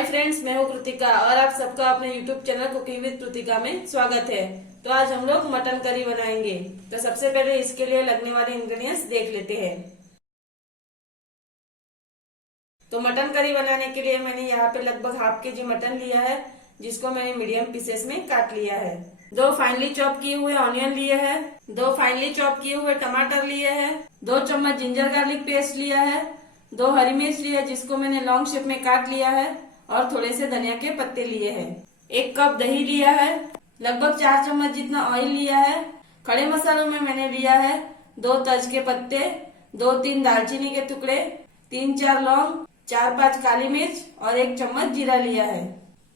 Hi friends, मैं हूँ कृतिका और आप सबका अपने YouTube channel cooking with Kritika में स्वागत है। तो आज हम लोग मटन करी बनाएंगे। तो सबसे पहले इसके लिए लगने वाले इंग्रेडिएंट्स देख लेते हैं। तो मटन करी बनाने के लिए मैंने यहाँ पे लगभग हाफ के जी मटन लिया है, जिसको मैंने मीडियम पीसेस में काट लिया है। 2 फाइनली चॉप किए हुए ऑनियन लिए हैं, 2 फाइनली चॉप किए हुए टमाटर लिए हैं, 2 चम्मच जिंजर गार्लिक पेस्ट लिया है, 2 हरी मिर्च लिया जिसको मैंने लॉन्ग शेप में काट लिया है और थोड़े से धनिया के पत्ते लिए हैं। 1 कप दही लिया है, लगभग 4 चम्मच जितना ऑयल लिया है। खड़े मसालों में मैंने लिया है 2 तज के पत्ते, 2-3 दालचीनी के टुकड़े, 3-4 लौंग, 4-5 काली मिर्च और 1 चम्मच जीरा लिया है।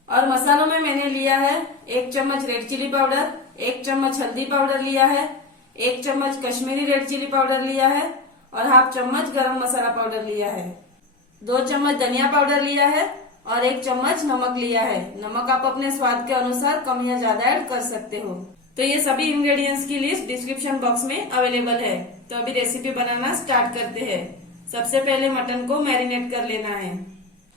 और मसालों में मैंने लिया है 1 चम्मच रेड चिली पाउडर, 1 चम्मच हल्दी पाउडर लिया है, 1 चम्मच कश्मीरी रेड चिली पाउडर लिया है और हाफ चम्मच गरम मसाला पाउडर लिया है। 2 चम्मच धनिया पाउडर लिया है और 1 चम्मच नमक लिया है। नमक आप अपने स्वाद के अनुसार कम या ज्यादा ऐड कर सकते हो। तो ये सभी इंग्रेडिएंट्स की लिस्ट डिस्क्रिप्शन बॉक्स में अवेलेबल है। तो अभी रेसिपी बनाना स्टार्ट करते हैं। सबसे पहले मटन को मैरिनेट कर लेना है।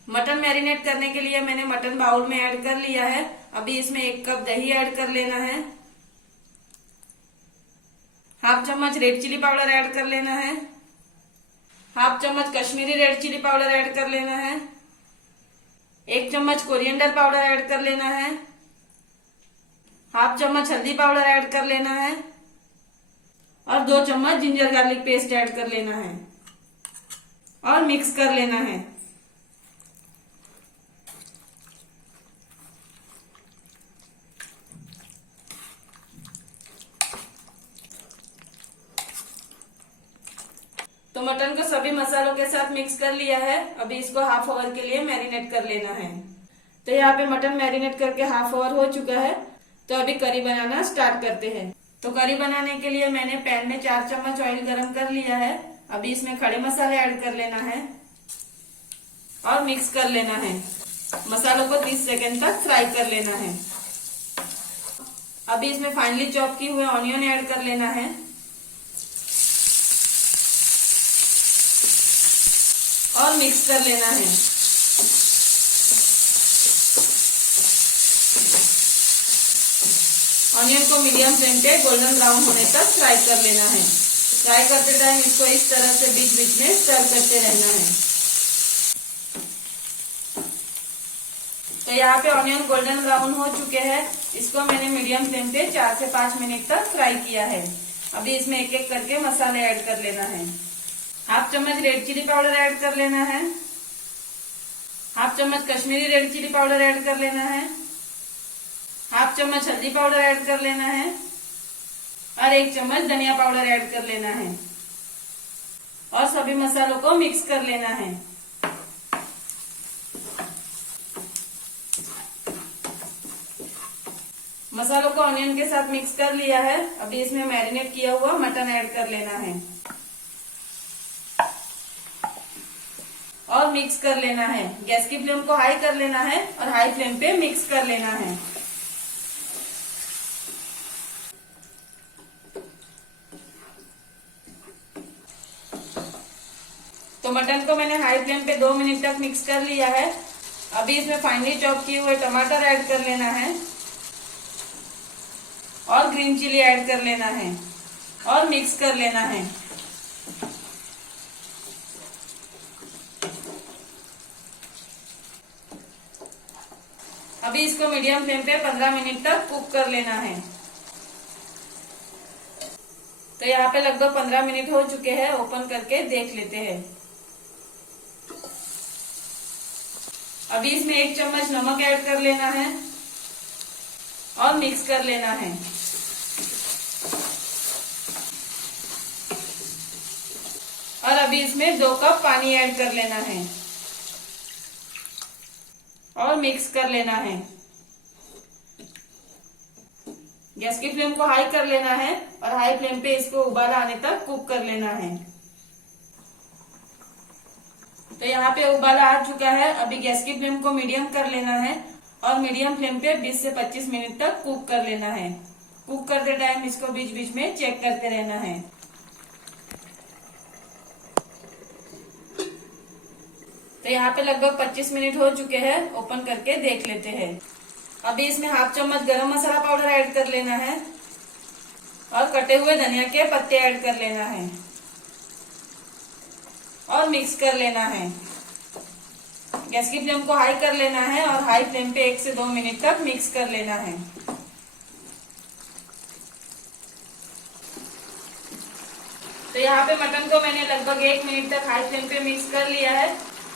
मटन मैरिनेट करने के लिए मैंने मटन बाउल में ऐड कर लिया है। अभी इसमें 1 कप दही ऐड कर लेना है, हाफ चम्मच रेड चिली पाउडर ऐड कर लेना है, हाफ चम्मच Kashmiri red chilli powder add कर लेना है, 1 चम्मच कोरिएंडर पाउडर ऐड कर लेना है, हाफ चम्मच हल्दी पाउडर ऐड कर लेना है और 2 चम्मच जिंजर गार्लिक पेस्ट ऐड कर लेना है और मिक्स कर लेना है। तो मटन को सभी मसालों के साथ मिक्स कर लिया है। अभी इसको हाफ आवर के लिए मैरिनेट कर लेना है। तो यहाँ पे मटन मैरिनेट करके हाफ आवर हो चुका है। तो अभी करी बनाना स्टार्ट करते हैं। तो करी बनाने के लिए मैंने पैन में 4 चम्मच ऑयल गरम कर लिया है। अभी इसमें खड़े मसाले ऐड कर लेना है और मिक्स कर लेना है। मसालों को 30 सेकेंड तक फ्राई कर लेना है। अभी इसमें फाइनली चॉप किए हुए ऑनियन ऐड कर लेना है और मिक्स कर लेना है। ऑनियन को मीडियम फ्लेम पे गोल्डन ब्राउन होने तक फ्राई कर लेना है। फ्राई करते टाइम इसको इस तरह से बीच बीच में स्टर करते रहना है। तो यहाँ पे ऑनियन गोल्डन ब्राउन हो चुके हैं। इसको मैंने मीडियम फ्लेम पे 4 से 5 मिनट तक फ्राई किया है। अभी इसमें एक एक करके मसाले ऐड कर लेना है। हाफ चम्मच रेड चिली पाउडर ऐड कर लेना है, हाफ चम्मच Kashmiri red chilli powder add कर लेना है, हाफ चम्मच हल्दी पाउडर ऐड कर लेना है और 1 चम्मच धनिया पाउडर ऐड कर लेना है और सभी मसालों को मिक्स कर लेना है। मसालों को ऑनियन के साथ मिक्स कर लिया है। अभी इसमें मैरिनेट किया हुआ मटन ऐड कर लेना है और मिक्स कर लेना है। गैस की फ्लेम को हाई कर लेना है और हाई फ्लेम पे मिक्स कर लेना है। तो मटन को मैंने हाई फ्लेम पे 2 मिनट तक मिक्स कर लिया है। अभी इसमें फाइनली चॉप किए हुए टमाटर ऐड कर लेना है और ग्रीन चिली ऐड कर लेना है और मिक्स कर लेना है। अभी इसको मीडियम फ्लेम पे 15 मिनट तक कुक कर लेना है। तो यहाँ पे लगभग 15 मिनट हो चुके हैं। ओपन करके देख लेते हैं। अभी इसमें 1 चम्मच नमक ऐड कर लेना है और मिक्स कर लेना है। और अभी इसमें 2 कप पानी ऐड कर लेना है और मिक्स कर लेना है। गैस की फ्लेम को हाई कर लेना है और हाई फ्लेम पे इसको उबाल आने तक कुक कर लेना है। तो यहाँ पे उबाला आ चुका है। अभी गैस की फ्लेम को मीडियम कर लेना है और मीडियम फ्लेम पे 20 से 25 मिनट तक कुक कर लेना है। कुक करते टाइम इसको बीच बीच में चेक करते रहना है। तो यहाँ पे लगभग 25 मिनट हो चुके हैं। ओपन करके देख लेते हैं। अभी इसमें हाफ चम्मच गरम मसाला पाउडर ऐड कर लेना है और कटे हुए धनिया के पत्ते ऐड कर लेना है और मिक्स कर लेना है। गैस की फ्लेम को हाई कर लेना है और हाई फ्लेम पे 1 से 2 मिनट तक मिक्स कर लेना है। तो यहाँ पे मटन को मैंने लगभग 1 मिनट तक हाई फ्लेम पे मिक्स कर लिया है।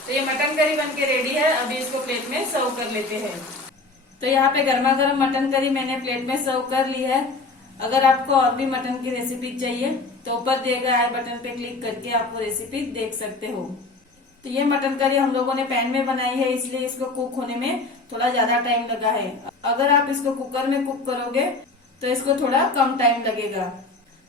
तो ये मटन करी बनके रेडी है। अभी इसको प्लेट में सर्व कर लेते हैं। तो यहाँ पे गर्मा गर्म मटन करी मैंने प्लेट में सर्व कर ली है। अगर आपको और भी मटन की रेसिपी चाहिए तो ऊपर दिए गए आई बटन पे क्लिक करके आप वो रेसिपी देख सकते हो। तो ये मटन करी हम लोगों ने पैन में बनाई है, इसलिए इसको कुक होने में थोड़ा ज्यादा टाइम लगा है। अगर आप इसको कुकर में कुक करोगे तो इसको थोड़ा कम टाइम लगेगा।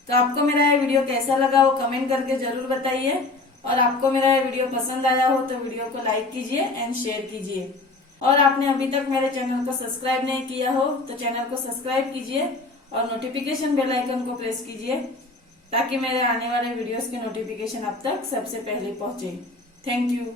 तो आपको मेरा ये वीडियो कैसा लगा वो कमेंट करके जरूर बताइए। और आपको मेरा ये वीडियो पसंद आया हो तो वीडियो को लाइक कीजिए एंड शेयर कीजिए। और आपने अभी तक मेरे चैनल को सब्सक्राइब नहीं किया हो तो चैनल को सब्सक्राइब कीजिए और नोटिफिकेशन बेल आइकन को प्रेस कीजिए ताकि मेरे आने वाले वीडियोस के नोटिफिकेशन आप तक सबसे पहले पहुंचे। Thank you.